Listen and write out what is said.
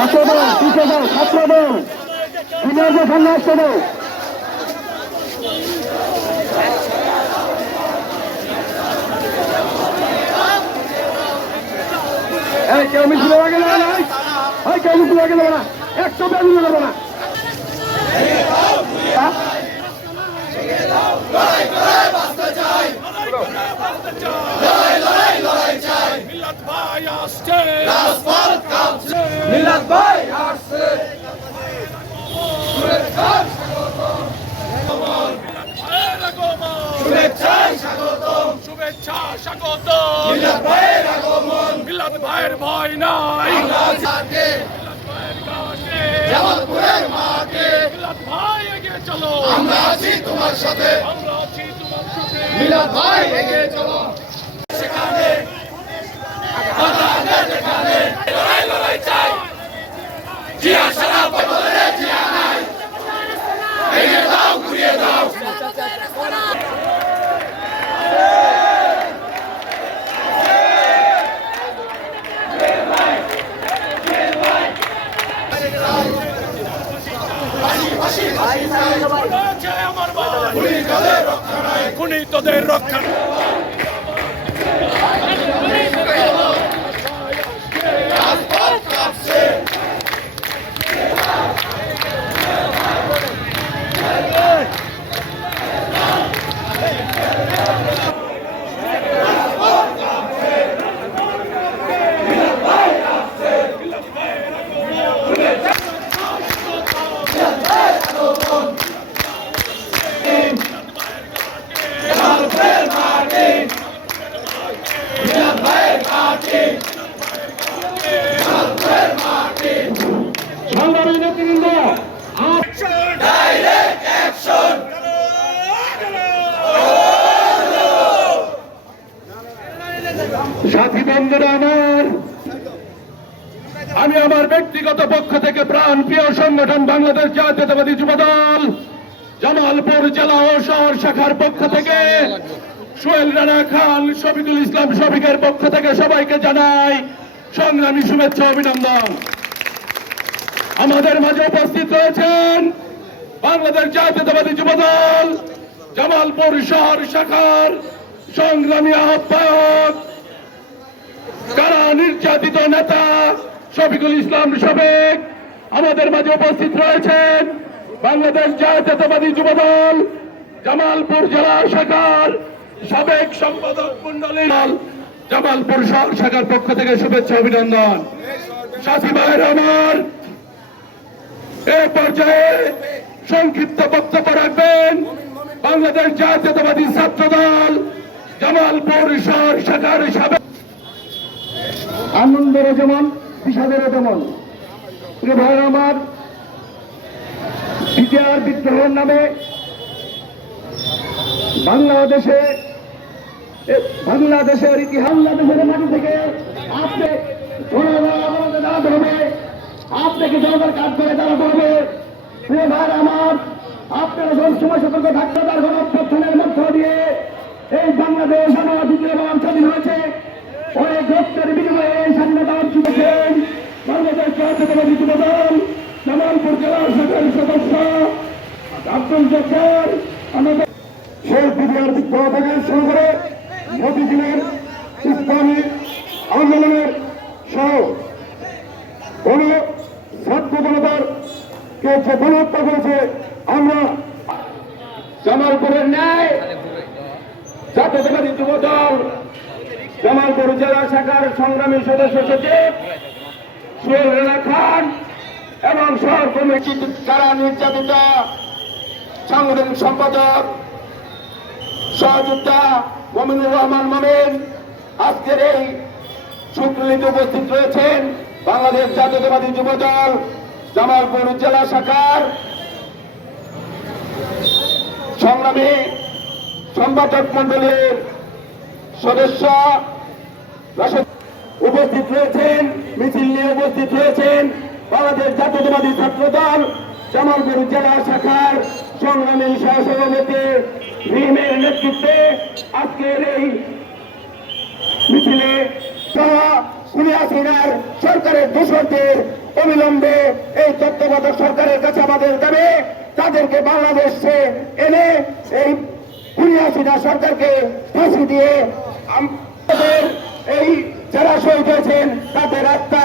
ছাত্র দল পিছিয়ে দাও ছাত্র দল সিনিয়রদের সামনে আসতে দাও এই কেউ মিছিল আগে যাবে না এই কেউ মিছিল আগে যাবে না একশো বেশি যাবে না হ্যাঁ? মিল্লাত ভাই আসছে মিলাদ ভাই আসছে শুভেচ্ছা স্বাগত মিলাদ ভাইয়ের আগমন মিল্লাত ভাইয়ের ভয় নাই জামালপুরের মাঠে মিল্লাত ভাই এগিয়ে চলো। আমরা আছি তোমার সাথে আমরা আছি তোমার সাথে মিলাদ ভাই এগিয়ে চলো সেখানে কথা যেখানে লড়াই লড়াই চাই জিয়া সারা বদলে জিয়া নাই ভেঙে দাও ঘুরিয়ে দাও আছে আমার ভাই খুনি কাদের রক্ষা নাই খুনি তোদের রক্ষা বন্ধুরা আমার আমি আমার ব্যক্তিগত পক্ষ থেকে প্রাণ প্রিয় সংগঠন বাংলাদেশ জাতীয়তাবাদী যুবদল জামালপুর জেলা ও শহর শাখার পক্ষ থেকে সোহেল রানা খান, শফিকুল ইসলাম শফিকের পক্ষ থেকে সবাইকে জানাই সংগ্রামী শুভেচ্ছা, অভিনন্দন। আমাদের মাঝে উপস্থিত রয়েছেন বাংলাদেশ জাতীয়তাবাদী যুবদল জামালপুর শহর শাখার সংগ্রামী আহ্বায়ক কারা নির্যাতিত নেতা? শফিকুল ইসলাম শফিক আমাদের মাঝে উপস্থিত রয়েছেন বাংলাদেশ জাতীয়তাবাদী যুবদল, জামালপুর জেলা শাখার সাবেক সম্পাদক মন্ডলী জামালপুর শাখার পক্ষ থেকে শুভেচ্ছা, অভিনন্দন। সাথী ভাইয়ের আমার, এ পর্যায়ে সংক্ষিপ্ত বক্তব্য রাখবেন বাংলাদেশ জাতীয়তাবাদী ছাত্র দল জামালপুর শহর শাখার সাবেক আনন্দেরও যেমন বিষাদেরও প্রিয় ভাই, আমার বিটিআর বিদ্রোহের নামে বাংলাদেশে বাংলাদেশের ইতিহাস বাংলাদেশের মাটি থেকে আপনি আপনাকে জনগণ কাজ করে দাঁড়াতে হবে? প্রিয় ভাই, আমার আপনারা সব সময় সতর্ক থাকতে তার অভ্যর্থনের মধ্য দিয়ে। এই বাংলাদেশ আমার দ্বিতীয় বার স্বাধীন হয়েছে। অনেক রক্তের বিনিময়ে অর্জিত করেন বাংলাদেশ জাতীয়তাবাদী যুবদল, জামালপুর জেলা শাখার সদস্য, আব্দুল জব্বার করে মোদীজিনের ইসলামী আন্দোলনের সহ কোন জামালপুরের ন্যায় জাতীয়তাবাদী যুব দল জামালপুর জেলা শাখার সংগ্রামী সদস্য সচিব সোহেল রানা খান এবং শহর কমিটি যারা নির্যাতিত সাংগঠনিক সম্পাদক সহযোদ্ধা মমিনুর রহমান মমিন আজকের এই সুপ্রীত উপস্থিত রয়েছেন বাংলাদেশ জাতীয়তাবাদী যুব দল জামালপুর জেলা শাখার সংগ্রামী সম্পাদক মন্ডলীর সদস্য উপস্থিত রয়েছেন, মিছিল নিয়ে উপস্থিত রয়েছেন বাংলাদেশ জাতীয়তাবাদী ছাত্র দল জামালপুর জেলা শাখার সংগ্রামী সহসভাপতি রিমের নেতৃত্বে আজকের এই মিছিলে হাসিনার সরকারের দূষণদের অবিলম্বে এই তত্ত্বাবধায়ক সরকারের কাছে আমাদের দাবি, তাদেরকে বাংলাদেশে এনে এই খুনি হাসিনা সরকারকে ফাঁসি দিয়ে আমাদের এই যারা শহীদ হয়েছেন তাদের আত্মার